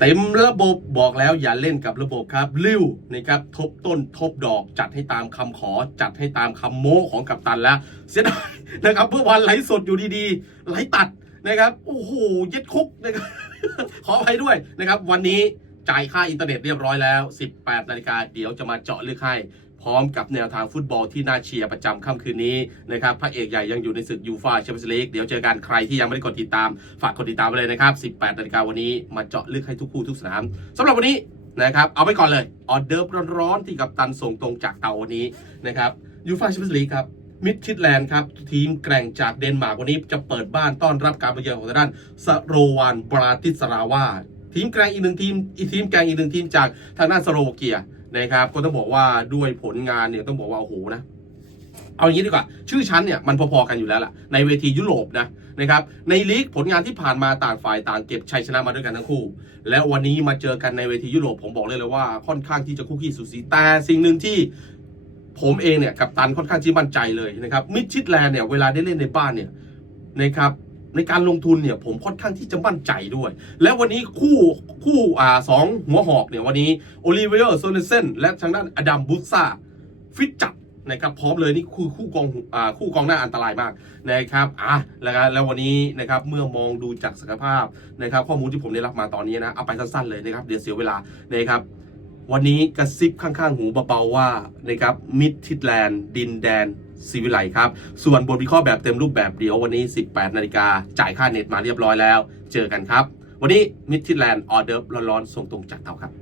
เต็มระบบบอกแล้วอย่าเล่นกับระบบครับริ้วนะครับทบต้นทบดอก จัดให้ตามคำขอ จัดให้ตามคำโม้ของกัปตันแล้ว เสียดายนะครับเมื่อวานไหลสดอยู่ดีๆ ไหลตัดนะครับ โอ้โห เย็ดคุกนะครับขออภัยด้วยนะครับ วันนี้ จ่ายค่าอินเทอร์เน็ตเรียบร้อยแล้ว 18 นาฬิกาเดี๋ยวจะมาเจาะลึกให้ พร้อมกับแนวทางฟุตบอลที่น่าเชียร์ประจำค่ำคืนนี้นะครับพระเอกใหญ่ยังอยู่ในศึกยูฟาแชมเปี้ยนส์ลีกเดี๋ยวเจอกันใครที่ยังไม่ได้กดติดตาม ฝากกดติดตามไปเลยนะครับ 18 นาฬิกาวันนี้มาเจาะลึกให้ทุกคู่ทุกสนามสำหรับวันนี้นะครับเอาไปก่อนเลยออเดิร์ฟร้อนๆที่กับตันส่งตรงจากเตาวันนี้นะครับยูฟาแชมเปี้ยนส์ลีกครับมิดชิดแลนด์ครับ ทีมแกร่งจากเดนมาร์กวันนี้จะเปิดบ้านต้อนรับการมาเยือนของทางด้านสโรวานบราติสราวา ทีมแกร่งอีกหนึ่งทีมอีกทีมแกร่งอีกหนึ่งทีมจากทางด้านสโลวาเกียนะครับ ก็ต้องบอกว่าด้วยผลงานเนี่ยต้องบอกว่าโอ้โหนะเอาอย่างนี้ดีกว่า ชื่อชั้นเนี่ยมันพอๆกันอยู่แล้วล่ะในเวทียุโรปนะนะครับในลีกผลงานที่ผ่านมาต่างฝ่ายต่างเก็บชัยชนะมาด้วยกันทั้งคู่ แล้ววันนี้มาเจอกันในเวทียุโรปผมบอกเลยเลยว่าค่อนข้างที่จะคู่ขี้สูสีแต่สิ่งหนึ่งที่ผมเองเนี่ยกับตันค่อนข้างที่มั่นใจเลยนะครับมิดชิดแลนเนี่ยเวลาได้เล่นในบ้านเนี่ยนะครับ ในการลงทุนเนี่ยผมค่อนข้างที่จะมั่นใจด้วย แล้ววันนี้คู่คู่อ่าสองหัวหอกเนี่ยวันนี้โอลิเวียร์โซเลเซนและทางด้านอดัมบุสซาฟิตจัดนะครับพร้อมเลยนี่คือคู่กองอ่าคู่กองหน้าอันตรายมากนะครับอะแล้วก็แล้ววันนี้นะครับเมื่อมองดูจากศักยภาพนะครับ ข้อมูลที่ผมได้รับมาตอนนี้นะเอาไปสั้นๆเลยนะครับเดี๋ยวเสียเวลานะครับวันนี้กระซิบข้างๆ หูเบาๆว่านะครับมิดทิดแลนด์ดินแดน ซีวิไลครับ ส่วนบทวิเคราะห์แบบเต็มรูปแบบเดี๋ยววันนี้ 18 นาฬิกาจ่ายค่าเน็ตมาเรียบร้อยแล้ว เจอกันครับ วันนี้มิดทิแลนด์ออเดิร์ฟร้อนๆส่งตรงจากเตาครับ